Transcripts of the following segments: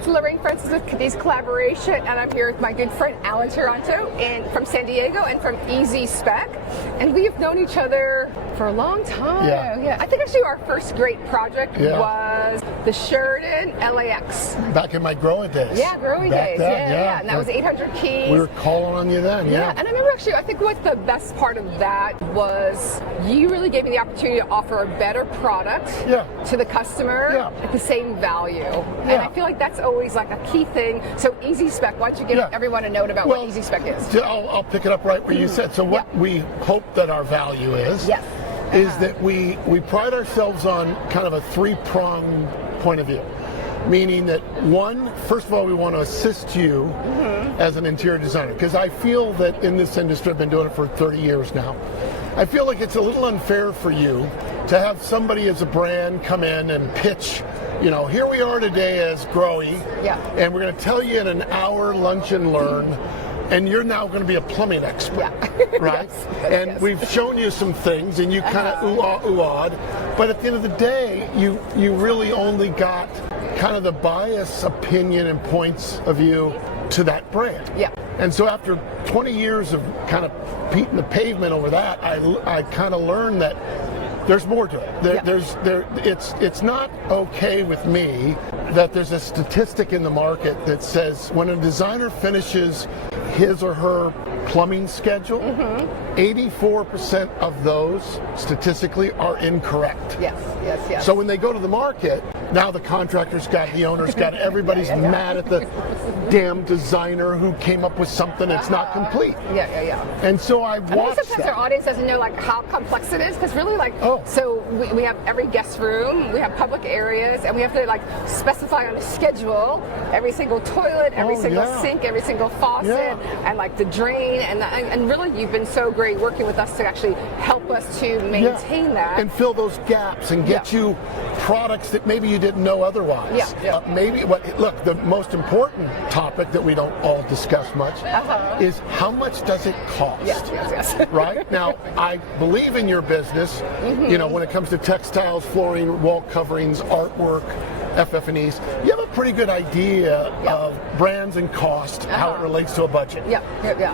it's Lorraine Francis with Cadiz Collaboration, and I'm here with my good friend Alan Taranto from San Diego and from EZ Spec. And we've known each other for a long time. Yeah. I think actually our first great project was the Sheridan LAX. Back in my growing days. Yeah, growing days. Yeah. And that was 800 keys. We were calling on you then, And I remember actually, I think what the best part of that was you really gave me the opportunity to offer a better product to the customer at the same value. And I feel like that's always like a key thing. So EZ Spec, why don't you give everyone a note about what EZ Spec is? I'll pick it up right where you said. So what we hope that our value is that we pride ourselves on kind of a three-pronged point of view. Meaning that one, first of all, we want to assist you as an interior designer, because I feel that in this industry, I've been doing it for 30 years now, I feel like it's a little unfair for you to have somebody as a brand come in and pitch, here we are today as Growy, and we're going to tell you in an hour lunch and learn, and you're now going to be a plumbing expert, right? And we've shown you some things, and you kind of ooh-ah'd, but at the end of the day, you really only got kind of the bias opinion and points of view to that brand. And so after 20 years of kind of beating the pavement over that, I kind of learned that there's more to it. It's not okay with me that there's a statistic in the market that says when a designer finishes his or her plumbing schedule, 84% of those statistically are incorrect. Yes. So when they go to the market, now the contractor's got, the owner's got, everybody's mad at the damn designer who came up with something that's not complete. And so I watched that. Sometimes our audience doesn't know how complex it is, because really so we have every guest room, we have public areas, and we have to specify on a schedule every single toilet, every single sink, every single faucet, and the drain, and really you've been so great working with us to actually help us to maintain that. And fill those gaps and get you products that maybe you didn't know otherwise. Look, the most important topic that we don't all discuss much is how much does it cost? Yes. Right? Now, I believe in your business, when it comes to textiles, flooring, wall coverings, artwork, FF&Es, you have a pretty good idea of brands and cost, how it relates to a budget.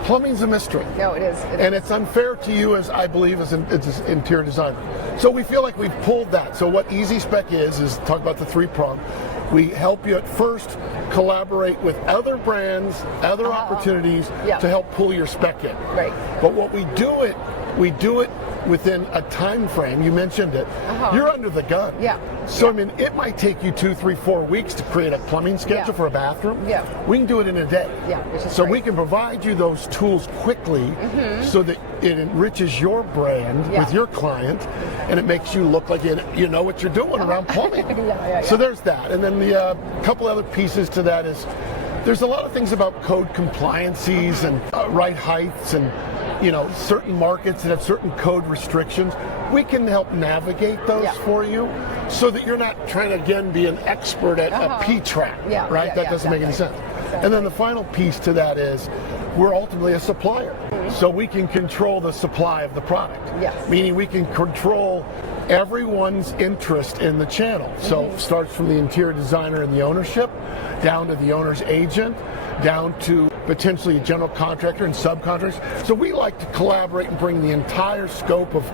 Plumbing's a mystery. No, it is. And it's unfair to you, as I believe, as an interior designer. So we feel like we've pulled that. So what EZ Spec is talk about the three-prong. We help you at first collaborate with other brands, other opportunities to help pull your spec in. Right. But what we do it within a time frame. You mentioned it. You're under the gun. So I mean, it might take you 2, 3, 4 weeks to create a plumbing schedule for a bathroom. We can do it in a day. So we can provide you those tools quickly, so that it enriches your brand with your client, and it makes you look like you know what you're doing around plumbing. So there's that, and then the couple other pieces to that is there's a lot of things about code compliances and right heights and certain markets that have certain code restrictions. We can help navigate those for you, so that you're not trying to again be an expert at a P-trap, right? That doesn't make any sense. And then the final piece to that is we're ultimately a supplier, so we can control the supply of the product. Meaning we can control everyone's interest in the channel. So it starts from the interior designer and the ownership, down to the owner's agent, down to potentially a general contractor and subcontractors. So we like to collaborate and bring the entire scope of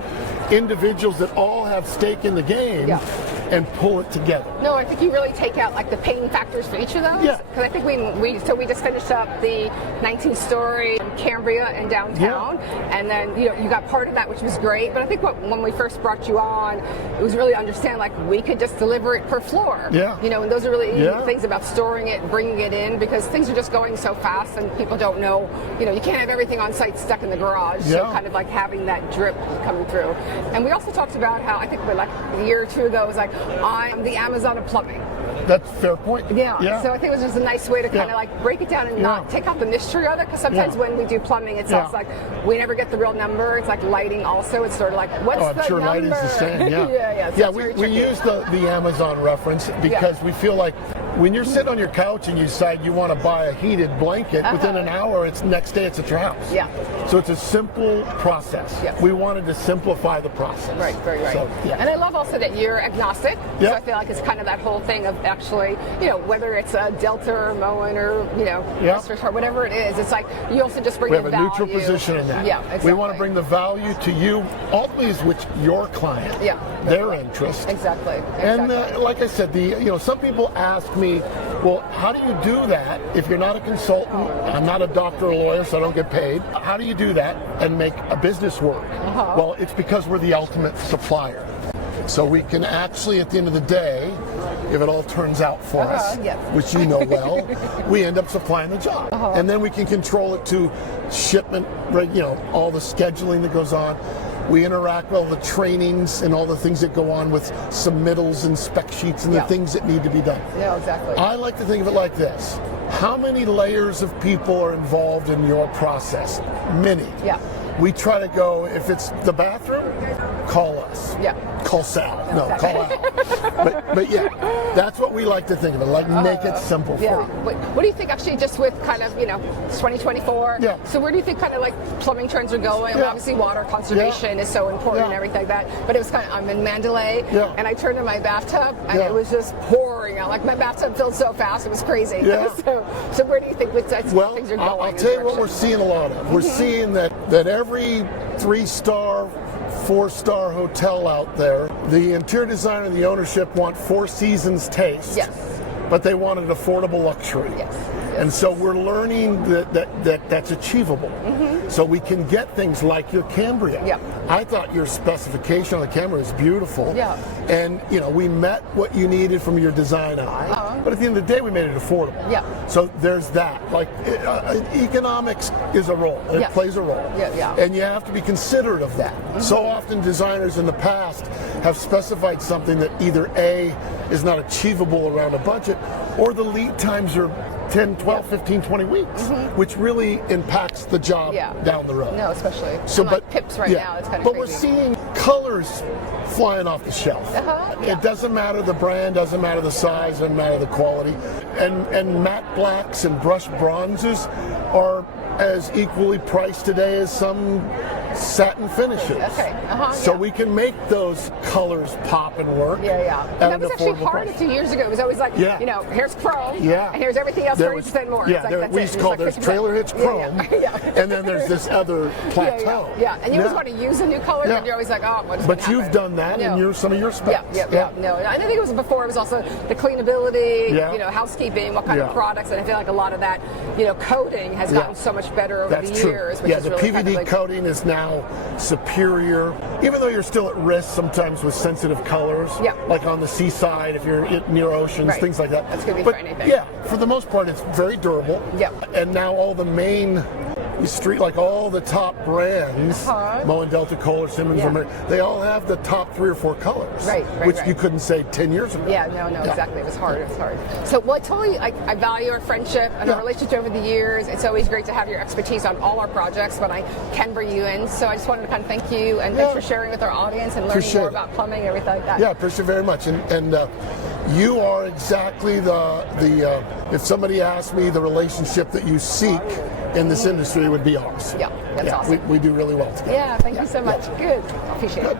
individuals that all have stake in the game and pull it together. No, I think you really take out the pain factors for each of those. Because I think we just finished up the 19-story Cambria in downtown, and then you got part of that, which was great. But I think when we first brought you on, it was really understand we could just deliver it per floor. And those are really easy things about storing it, bringing it in, because things are just going so fast and people don't know. You can't have everything on site stuck in the garage. So kind of having that drip coming through. And we also talked about how I think a year or two ago it was I'm the Amazon of plumbing. That's a fair point. So I think it was just a nice way to kind of break it down and not take out the mystery of it, because sometimes when we do plumbing, it's also we never get the real number. It's lighting also. It's sort of what's the number? I'm sure lighting's the same. So we use the Amazon reference because we feel like when you're sitting on your couch and you decide you want to buy a heated blanket, within an hour, next day it's at your house. Yeah. So it's a simple process. Yeah. We wanted to simplify the process. Right, right, right. So, yeah. And I love also that you're agnostic. Yeah. So I feel like it's kind of that whole thing of actually, whether it's a Delta or Moen or, or whatever it is, it's like you also just bring we the have a value. neutral position in that. Yeah, exactly. We want to bring the value to you, ultimately is which your client, their interest. Exactly. And like I said, some people ask me, well, how do you do that if you're not a consultant? I'm not a doctor or lawyer, so I don't get paid. How do you do that and make a business work? Well, it's because we're the ultimate supplier. So we can actually, at the end of the day, if it all turns out for us, which you know well, we end up supplying the job. And then we can control it to shipment, all the scheduling that goes on. We interact with all the trainings and all the things that go on with submittals and spec sheets and the things that need to be done. Yeah, exactly. I like to think of it like this. How many layers of people are involved in your process? Many. Yeah. We try to go, if it's the bathroom, call us. Yeah. Call Sal. No, call Al. but yeah, that's what we like to think of it, like make it simple for you. What do you think actually just with kind of, it's 2024? Yeah. So where do you think kind of like plumbing trends are going? Obviously water conservation is so important and everything like that. But it was kind of, I'm in Mandalay and I turned in my bathtub and it was just pouring out. Like my bathtub filled so fast, it was crazy. Yeah. So where do you think things are going? I'll tell you what we're seeing a lot of. We're seeing that every 3-star, 4-star hotel out there, the interior designer and the ownership want 4 seasons taste. Yes. But they want an affordable luxury. Yes. And so we're learning that's achievable. So we can get things like your Cambria. Yeah. I thought your specification on the Cambria is beautiful. Yeah. And we met what you needed from your design eye. But at the end of the day, we made it affordable. Yeah. So there's that. Like economics is a role. It plays a role. Yeah. And you have to be considerate of that. So often designers in the past have specified something that either A, is not achievable around a budget, or the lead times are 10, 12, 15, 20 weeks, which really impacts the job down the road. No, especially. So, but pips right now, it's kind of But crazy. we're seeing colors flying off the shelf. It doesn't matter the brand, doesn't matter the size, doesn't matter the quality. And matte blacks and brushed bronzes are as equally priced today as some satin finishes. So we can make those colors pop and work. And that was actually hard a few years ago. It was always like, here's chrome, and here's everything else 30% more. We used to call there's trailer hitch chrome, and then there's this other plateau. And you always want to use a new color, and you're always like, oh, what's But you've done that in some of your specs. No, and I think it was before. It was also the cleanability, housekeeping, what kind of products, and I feel like a lot of that, coating has gotten so much better over the years. Which is the really PVD coating is now superior, even though you're still at risk sometimes with sensitive colors, like on the seaside if you're near oceans, things like that. That's going to be for anything. Yeah, for the most part, it's very durable. And now all the main like all the top brands, Moen, Delta, Kohler, Simmons, they all have the top 3 or 4 colors, which you couldn't say 10 years ago. Exactly. It was hard. So what totally, I value our friendship and our relationship over the years. It's always great to have your expertise on all our projects when I can bring you in. So I just wanted to kind of thank you and thanks for sharing with our audience and learning more about plumbing and everything like that. Yeah, appreciate it very much. And you are exactly the if somebody asked me the relationship that you seek in this industry, it would be ours. That's awesome. We do really well together. Thank you so much. Good. Appreciate it.